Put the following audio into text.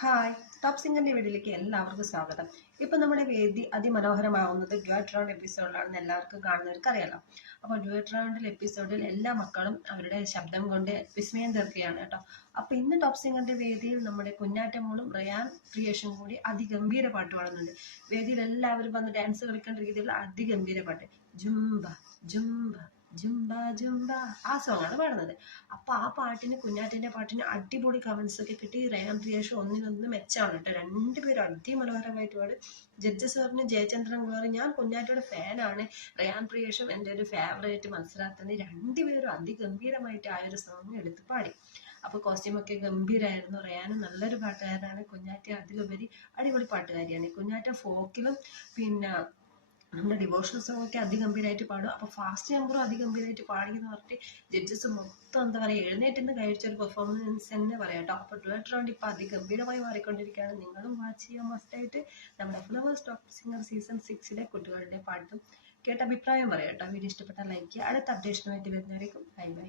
Hi top സിംഗറിന്റെ വീഡിയോയിലേക്ക് എല്ലാവർക്കും സ്വാഗതം. ഇപ്പൊ നമ്മുടെ വേദി അതിമനോഹരമാവുന്നത് ഡ്യുവറ്റ് റൗണ്ട് എപ്പിസോഡിലാണെന്ന് എല്ലാവർക്കും കാണുന്നവർക്ക് അറിയാലോ. അപ്പോൾ ഡ്യുവറ്റ് റൗണ്ടിൽ എപ്പിസോഡിൽ എല്ലാ മക്കളും അവരുടെ ശബ്ദം കൊണ്ട് വിസ്മയം തീർക്കുകയാണ് കേട്ടോ. അപ്പൊ ഇന്ന് ടോപ് സിംഗറിന്റെ വേദിയിൽ നമ്മുടെ കുഞ്ഞാറ്റമോളും റയാൻ ക്രിയേഷൻ കൂടി അതിഗംഭീര പാട്ട് പാടുന്നുണ്ട്. വേദിയിൽ എല്ലാവരും വന്ന് ഡാൻസ് കളിക്കേണ്ട രീതിയിലുള്ള അതിഗംഭീര പാട്ട്. ജുംബ ജുംബ. ജുംബ ജുംബ. ആ സോങ് ആണ് പാടുന്നത്. അപ്പൊ ആ പാട്ടിന് കുഞ്ഞാറ്റിന്റെ പാട്ടിന് അടിപൊളി കമന്റ്സ് ഒക്കെ കിട്ടി. റയാൻ പ്രിയേഷ് ഒന്നിനൊന്ന് മെച്ചാണ് കേട്ടോ. രണ്ടുപേരും അതിമനോഹരമായിട്ട് പാടും. ജഡ്ജസ് സാറിന് ജയചന്ദ്രൻ കുമാറി ഞാൻ കുഞ്ഞാറ്റയുടെ ഫാനാണ് റയാൻ പ്രിയേഷും എന്റെ ഒരു ഫേവറേറ്റ് മത്സരാർത്ഥിന്. രണ്ടുപേരും അതിഗംഭീരമായിട്ട് ആ ഒരു സോങ് എടുത്ത് പാടി. അപ്പോൾ കോസ്റ്റ്യൂമൊക്കെ ഗംഭീരമായിരുന്നു റയാനും നല്ലൊരു പാട്ടുകാരനാണ്. കുഞ്ഞാറ്റ അതിലുപരി അടിപൊളി പാട്ടുകാരിയാണ്. കുഞ്ഞാറ്റ ഫോക്കിലും പിന്നെ നമ്മുടെ ഡിവോഷണൽ സോങ് ഒക്കെ അതിഗംഭീരമായിട്ട് പാടും. അപ്പോൾ ഫാസ്റ്റ് നമ്പറും അതിഗംഭീരമായിട്ട് പാടി എന്ന് പറഞ്ഞിട്ട് ജഡ്ജസ് മൊത്തം എന്താ പറയുക എഴുന്നേറ്റ് നിന്ന് കഴിച്ച ഒരു പെർഫോമൻസ് തന്നെ പറയാം കേട്ടോ അപ്പോൾ ട്വൽത്ത് റൗണ്ട് അതിഗംഭീരമായി മാറിക്കൊണ്ടിരിക്കുകയാണ്. നിങ്ങളും വാച്ച് ചെയ്യാൻ മസ്റ്റായിട്ട് നമ്മുടെ ഫ്ലവേഴ്സ് ടോപ്പ് സിംഗർ സീസൺ സിക്സിലെ കുട്ടികളുടെ പാട്ടും കേട്ട അഭിപ്രായം പറയാം കേട്ടോ വീഡിയോ ഇഷ്ടപ്പെട്ടാൽ ലൈക്ക് ചെയ്യുക. അടുത്ത അപ്ഡേഷനുമായിട്ട് വരുന്നവരേക്കും ബൈ ബൈ